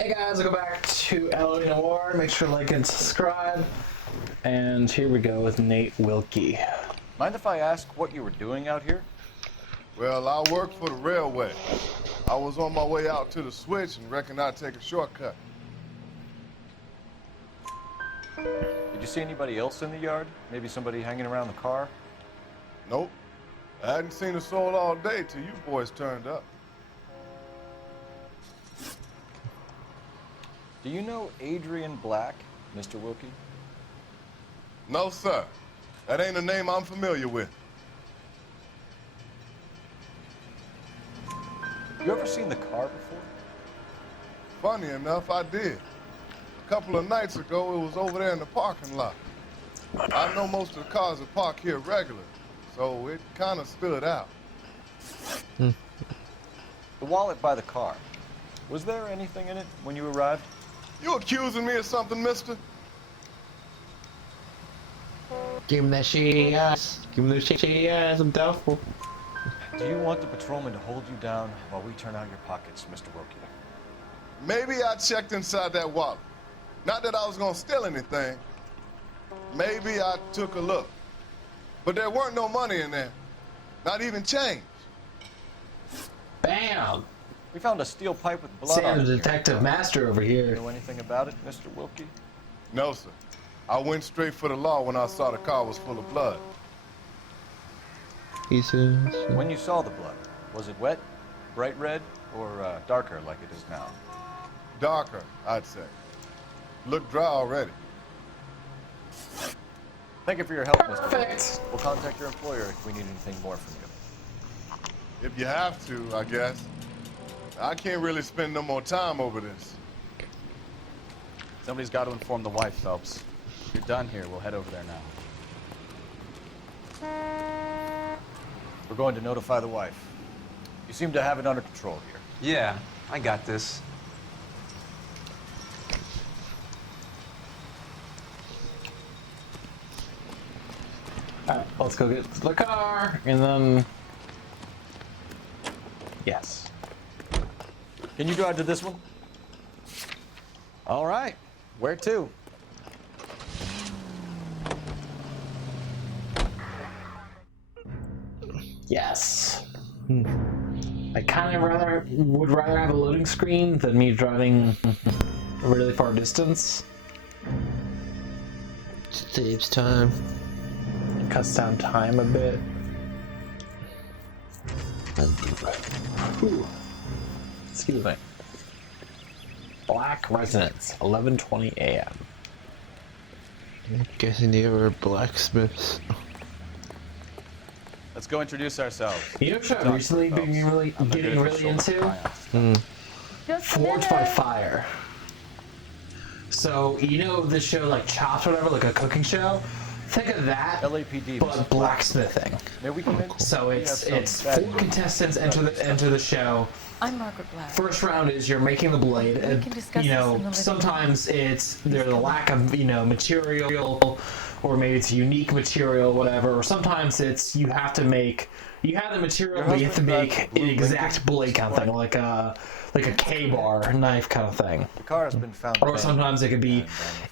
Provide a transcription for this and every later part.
Hey guys, welcome back to Noire. Make sure to like and subscribe. And here we go with Nate Wilkie. Mind if I ask what you were doing out here? Well, I work for the railway. I was on my way out to the switch and reckoned I'd take a shortcut. Did you see anybody else in the yard? Maybe somebody hanging around the car? Nope. I hadn't seen a soul all day till you boys turned up. Do you know Adrian Black, Mr. Wilkie? No, sir. That ain't a name I'm familiar with. You ever seen the car before? Funny enough, I did. A couple of nights ago, it was over there in the parking lot. I know most of the cars are parked here regular, so it kind of stood out. The wallet by the car. Was there anything in it when you arrived? You accusing me of something, mister? Give him that shitty ass. Give him that shitty ass. I'm doubtful. Do you want the patrolman to hold you down while we turn out your pockets, Mr. Wilkie? Maybe I checked inside that wallet. Not that I was gonna steal anything. Maybe I took a look. But there weren't no money in there. Not even change. Bam! We found a steel pipe with blood on Sam, it. the detective master over You here. know anything about it, Mr. Wilkie? No, sir. I went straight for the law when I saw the car was full of blood. He says. When you saw the blood, was it wet, bright red, or darker like it is now? Darker, I'd say. Looked dry already. Thank you for your help, Mr. Wilkie. Perfect! We'll contact your employer if we need anything more from you. If you have to, I guess. I can't really spend no more time over this. Somebody's got to inform the wife, Phelps. If you're done here, we'll head over there now. We're going to notify the wife. You seem to have it under control here. Yeah, I got this. Alright, let's go get to the car, and then... Yes. Can you drive to this one? All right. Where to? Yes. I kind of would rather have a loading screen than me driving a really far distance. Saves time. It cuts down time a bit. Ooh. Excuse me. Black Resonance, 11:20 a.m. I'm guessing they were blacksmiths. Let's go introduce ourselves. You know what I've recently been getting really into? Forged by Fire. So, you know this show like Chopped or whatever, like a cooking show? Think of that, LAPD. but blacksmithing. May we come in? So it's 4 contestants enter the show. I'm Margaret Black. First round is you're making the blade, and can discuss you this in know the living sometimes there's a lack of material, or maybe it's unique material, whatever. Or sometimes it's you have the material, but you have to make an exact blade kind of thing, like a K-bar knife kind of thing. The car has been found. Or sometimes it could be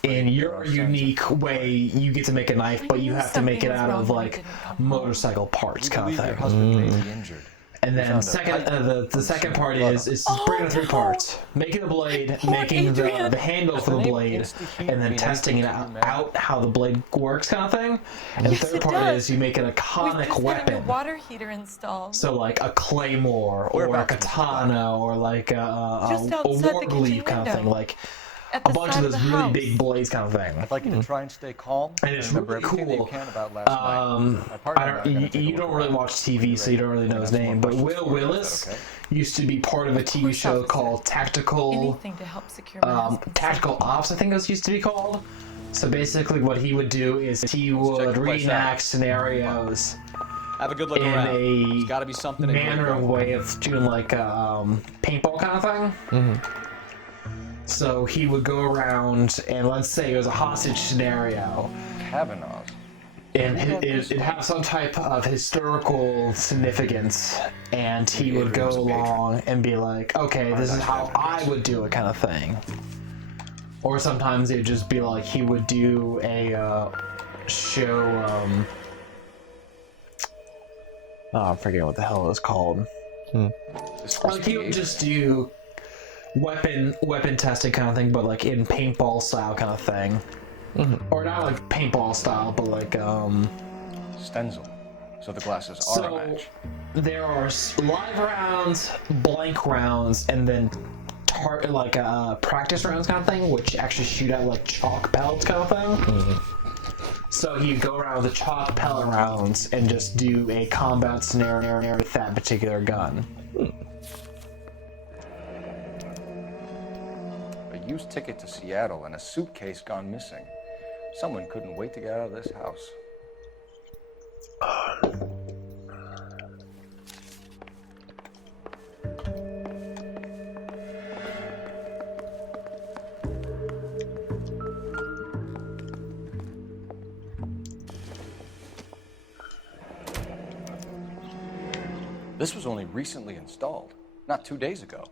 in your unique way you get to make a knife, but you have to make it out of like motorcycle parts kind of Your thing. husband may be injured. And then the second part is breaking 3 parts, making the blade, making the handle for the blade, and then testing it out how the blade works kind of thing. And the third part is you make an iconic weapon. Had a new water heater installed. So like a claymore or a katana or like a Just outside war the glaive kitchen kind of thing, window. like At a the bunch side of those the really house. big blades kind of thing. I'd like you to try and stay calm. And it's remember really everything that cool. you can about last night. My partner and I are gonna take a You look don't really around. watch TV, so you don't really know his name. But Will Willis used to be part of a TV show called Tactical Anything to help secure my husband's Tactical Ops, I think it was used to be called. So basically, what he would do is he would reenact scenarios Have a good look in around. a There's got to be something in manner of here. way of doing like paintball kind of thing. So he would go around and let's say it was a hostage scenario. Kavanaugh's. and it had some type of historical significance, and he would go along and be like, okay, this is how I would do it, kind of thing. Or sometimes it'd just be like he would do a show, I'm forgetting what the hell it was called. Like he would just do weapon testing kind of thing, but like in paintball style kind of thing. Or not like paintball style, but like Stenzel. So the glasses are a match. There are live rounds, blank rounds, and then practice rounds kind of thing, which actually shoot out like chalk pellets kind of thing. So you go around with the chalk pellet rounds and just do a combat scenario with that particular gun. A used ticket to Seattle and a suitcase gone missing. Someone couldn't wait to get out of this house. This was only recently installed, not 2 days ago.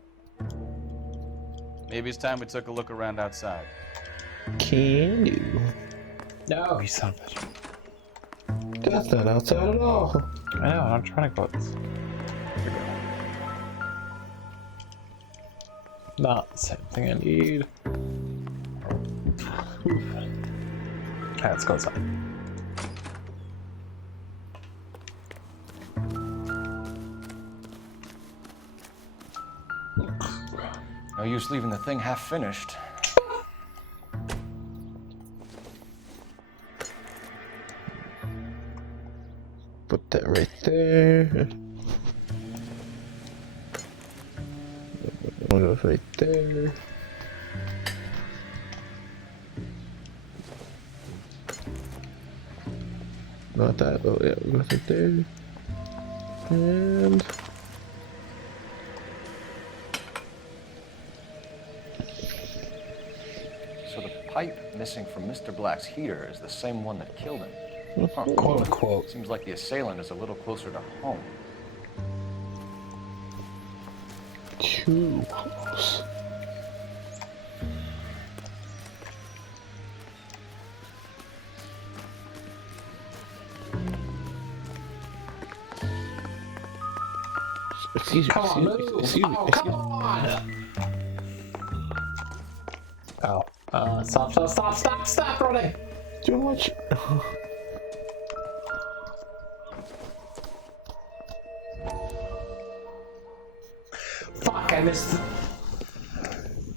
Maybe it's time we took a look around outside. Can do. No, you son of a bitch. That's not outside at all. I know, I'm trying to go. Not the same thing I need. Okay, let's go outside. No use leaving the thing half finished. Put that right there. One goes right there. Not that, oh yeah, we're gonna sit there. And So the pipe missing from Mr. Black's heater is the same one that killed him. Huh. Quote unquote. Seems like the assailant is a little closer to home. too close. Excuse me. Come on, move. Excuse me. Oh, come on. Oh, stop running. Too much. Fuck, I missed.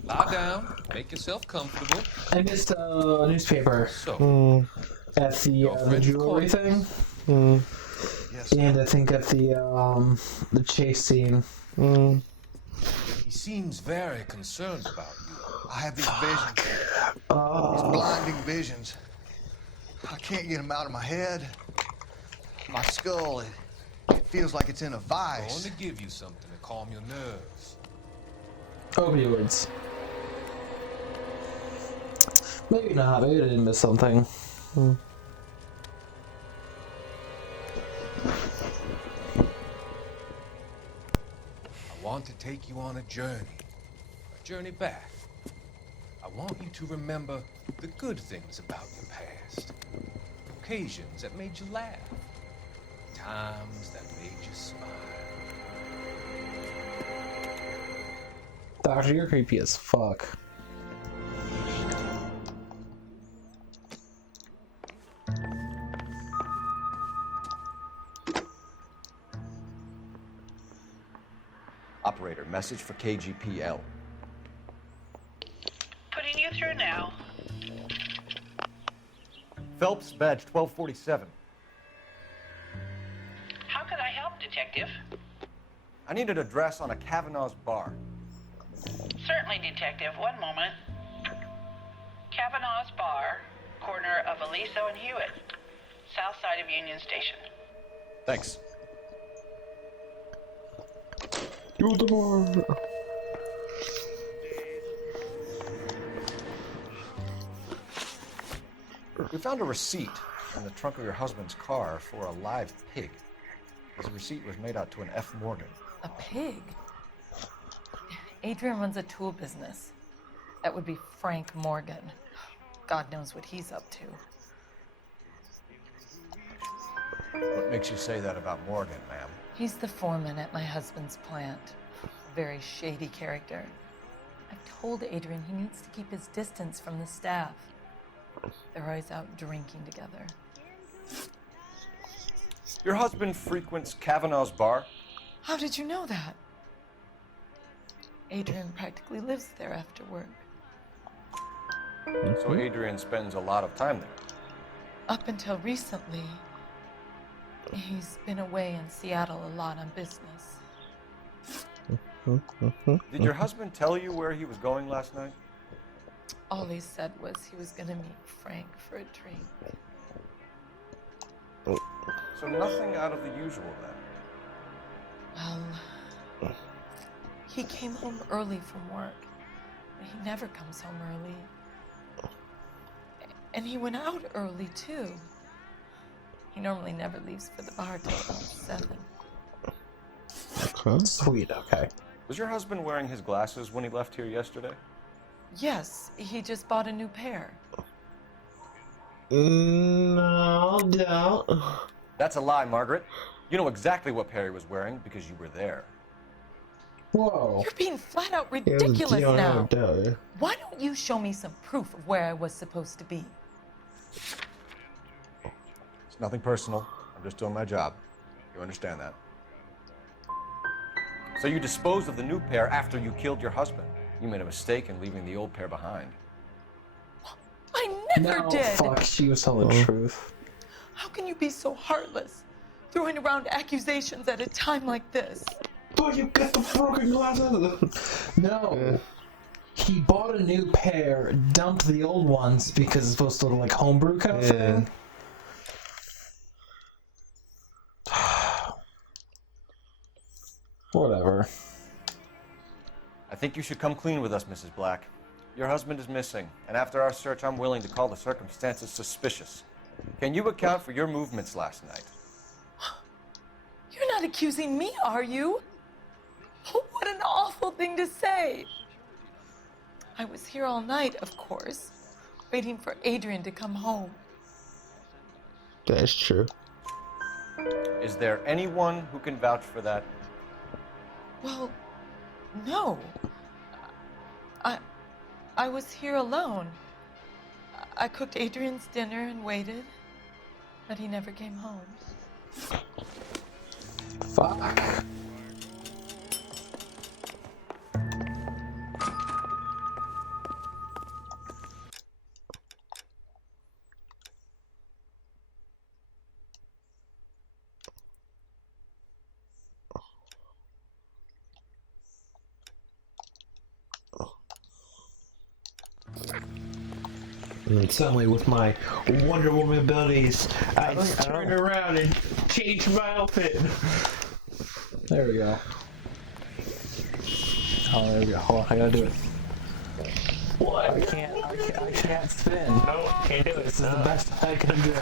Lie down, make yourself comfortable. I missed a newspaper So, at the jewelry thing. yes, And I think at the chase scene. he seems very concerned about you. I have these visions, these blinding visions. I can't get them out of my head. My skull, it feels like it's in a I vice. want to give you something to calm your nerves. Opioids. Maybe not. Maybe I didn't miss something. I want to take you on a journey back. I want you to remember the good things about your past. Occasions that made you laugh. Times that made you smile. Doctor, you're creepy as fuck. Operator, message for KGPL. Putting you through now. Phelps, badge 1247. How can I help, Detective? I need an address on a Kavanaugh's bar. Certainly, Detective. One moment. Kavanaugh's Bar, corner of Aliso and Hewitt, south side of Union Station. Thanks. Do the more. We found a receipt in the trunk of your husband's car for a live pig. His receipt was made out to an F. Morgan. A pig? Adrian runs a tool business. That would be Frank Morgan. God knows what he's up to. What makes you say that about Morgan, ma'am? He's the foreman at my husband's plant. A very shady character. I told Adrian he needs to keep his distance from the staff. They're always out drinking together. Your husband frequents Kavanaugh's bar? How did you know that? Adrian practically lives there after work. So Adrian spends a lot of time there. Up until recently, he's been away in Seattle a lot on business. Did your husband tell you where he was going last night? All he said was he was gonna meet Frank for a drink. So nothing out of the usual then. Well, he came home early from work. He never comes home early. And he went out early, too. He normally never leaves for the bar till about 7. Okay. Sweet, okay. Was your husband wearing his glasses when he left here yesterday? Yes, he just bought a new pair. No doubt. That's a lie, Margaret. You know exactly what pair he was wearing because you were there. Whoa. You're being flat out ridiculous now. Doubt. Why don't you show me some proof of where I was supposed to be? It's nothing personal. I'm just doing my job. You understand that? So you disposed of the new pair after you killed your husband. You made a mistake in leaving the old pair behind. I never No, did. fuck, she was telling the truth. How can you be so heartless, throwing around accusations at a time like this? But you got the broken glasses. No. He bought a new pair, dumped the old ones because it's supposed to look like homebrew kind of thing. Whatever. I think you should come clean with us, Mrs. Black. Your husband is missing, and after our search, I'm willing to call the circumstances suspicious. Can you account for your movements last night? You're not accusing me, are you? What an awful thing to say. I was here all night, of course, waiting for Adrian to come home. That's true. Is there anyone who can vouch for that? Well, no. I was here alone. I cooked Adrian's dinner and waited, but he never came home. Fuck. And then suddenly, with my Wonder Woman abilities, I turn around and change my outfit. There we go. Oh, there we go. Hold on, I gotta do it. What? I can't spin. No, can't do it. This is the best I can do.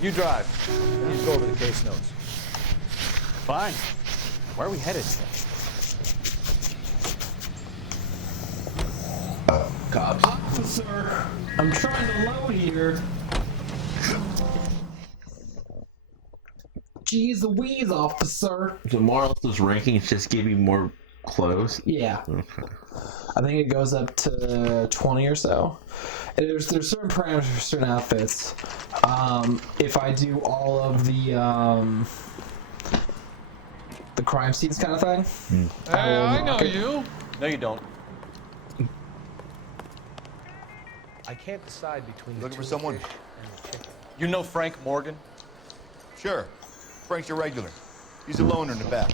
You drive. You go over the case notes. Fine. Where are we headed? Cops. Officer, I'm trying to load here. Jeez Louise, officer. So Marlon's rankings just give you more clothes? Yeah. Okay. I think it goes up to 20 or so. And there's certain parameters for certain outfits. If I do all of the crime scenes kind of thing. Hey, I know you. No, you don't. I can't decide between Looking for someone? and the chicken. You know Frank Morgan? Sure. Frank's your regular. He's a loner in the back.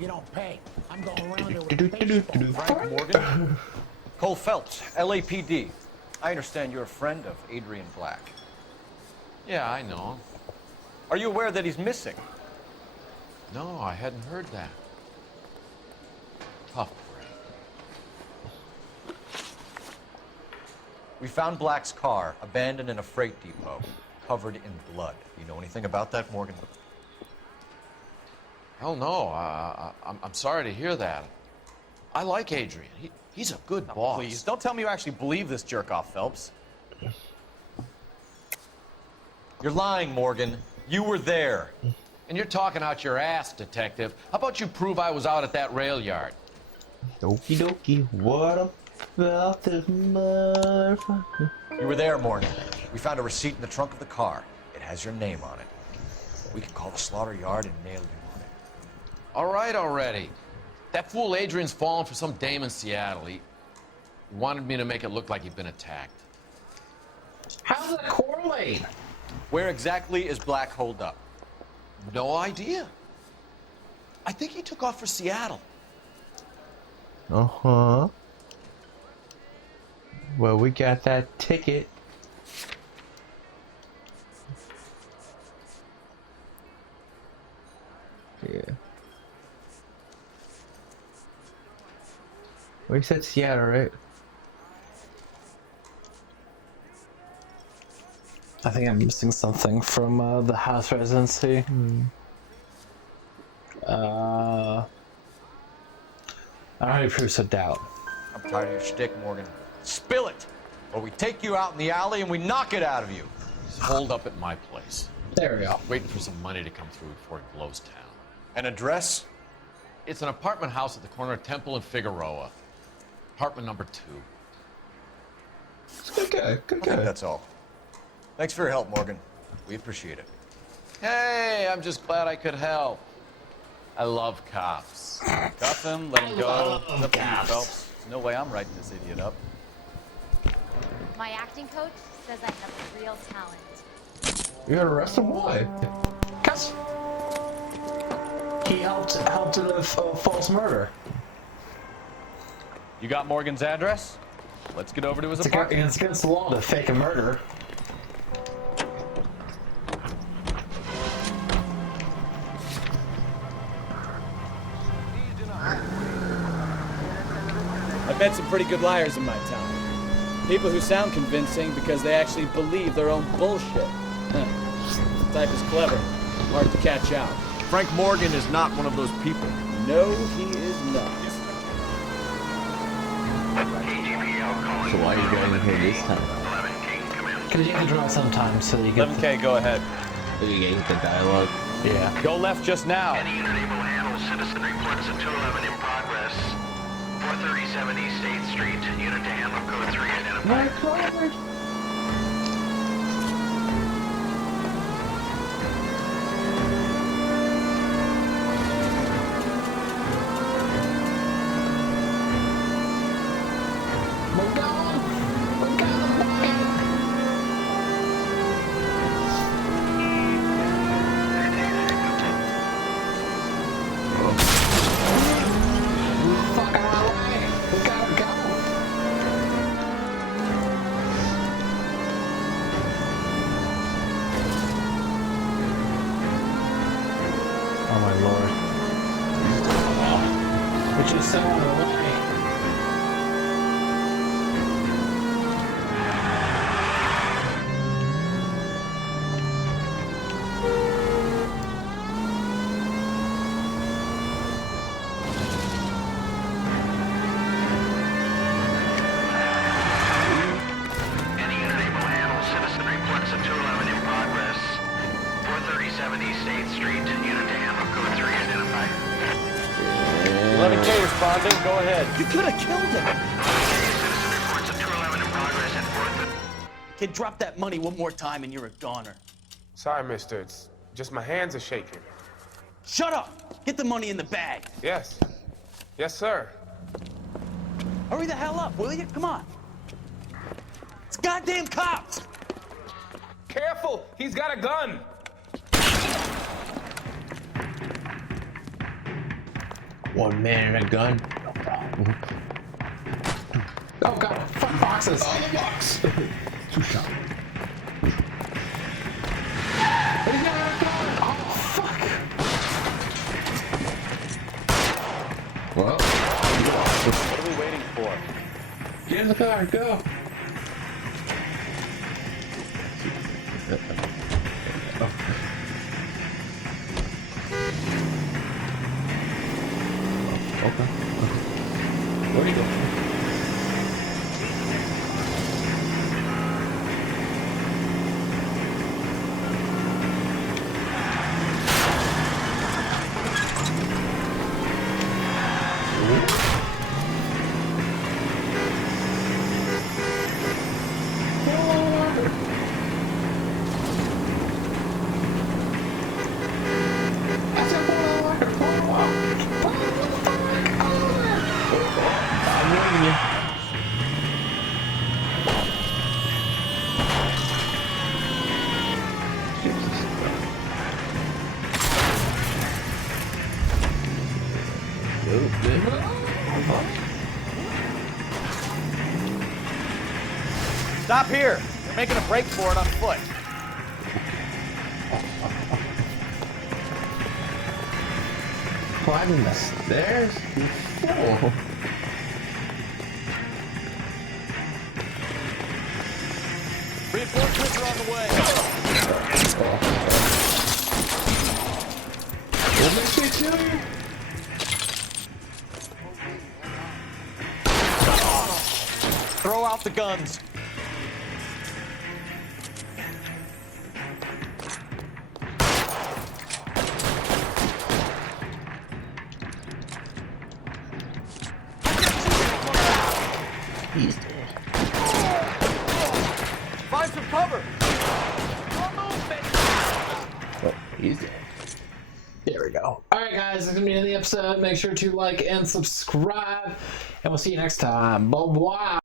You don't pay. I'm going around there with a baseball. Frank Morgan? Cole Phelps, LAPD. I understand you're a friend of Adrian Black. Yeah, I know. Are you aware that he's missing? No, I hadn't heard that. Tough break. We found Black's car abandoned in a freight depot, covered in blood. You know anything about that, Morgan? Hell no. I'm sorry to hear that. I like Adrian. He's a good boss. Please, don't tell me you actually believe this jerk-off, Phelps. You're lying, Morgan. You were there. And you're talking out your ass, detective. How about you prove I was out at that rail yard? Okie dokie, what about this motherfucker? You were there, Morgan. We found a receipt in the trunk of the car. It has your name on it. We can call the slaughter yard and nail you on it. All right already. That fool Adrian's fallen for some dame in Seattle. He wanted me to make it look like he'd been attacked. How does that correlate? Where exactly is Black holed up? No idea. I think he took off for Seattle. Uh-huh. Well, we got that ticket. Yeah. We said Seattle, right? I think I'm missing something from the house residency. I don't have any proofs of doubt. I'm tired of your shtick, Morgan. Spill it! Or we take you out in the alley and we knock it out of you. He's holed up at my place. There we go. Waiting for some money to come through before he blows town. An address? It's an apartment house at the corner of Temple and Figueroa. Apartment number 2. Good guy, good guy. That's all. Thanks for your help, Morgan. We appreciate it. Hey, I'm just glad I could help. I love cops. Cuff him, let him go. It's up to you, cops. Phelps. There's no way I'm writing this idiot up. My acting coach says I have real talent. You gotta arrest him? Why? Cause he helped in a false murder. You got Morgan's address? Let's get over to his apartment. It's against the law to fake a murder. I've met some pretty good liars in my time. People who sound convincing because they actually believe their own bullshit. The type is clever, hard to catch out. Frank Morgan is not one of those people. No, he is not. So why are you going here this time? Because you have to drive sometimes so you get 11K, go ahead. So you get the dialogue. Yeah. Go left just now. Any unit able to handle citizen reports of 211 in progress. 437 East 8th Street. Unit to handle code 3 identified. Oh my lord. Which is so on the way. Any unit able to handle citizen reports of 211 in progress. 437 East 8th Street. Unit to handle code 3 identified. 11K responding, go ahead. You could have killed him. Citizen reports of 211 in progress at 4th. Kid, drop that money one more time and you're a goner. Sorry, mister. It's just my hands are shaking. Shut up! Get the money in the bag. Yes. Yes, sir. Hurry the hell up, will you? Come on. It's goddamn cops! Careful! He's got a gun! One man and a gun. Oh god, fuck boxes! Oh, the box! 2 shot. He's got a gun! Oh fuck! Well, What are we waiting for? get in the car, go. Okay. Where'd he go? Stop here. You're making a break for it on foot. Climbing the stairs? You fool. Reinforcements are on the way. What makes me kill you? Throw out the guns. He's dead. Find some cover. Oh, he's dead. There we go. Alright guys, that's gonna be the end of the episode. Make sure to like and subscribe, and we'll see you next time. Bye bye.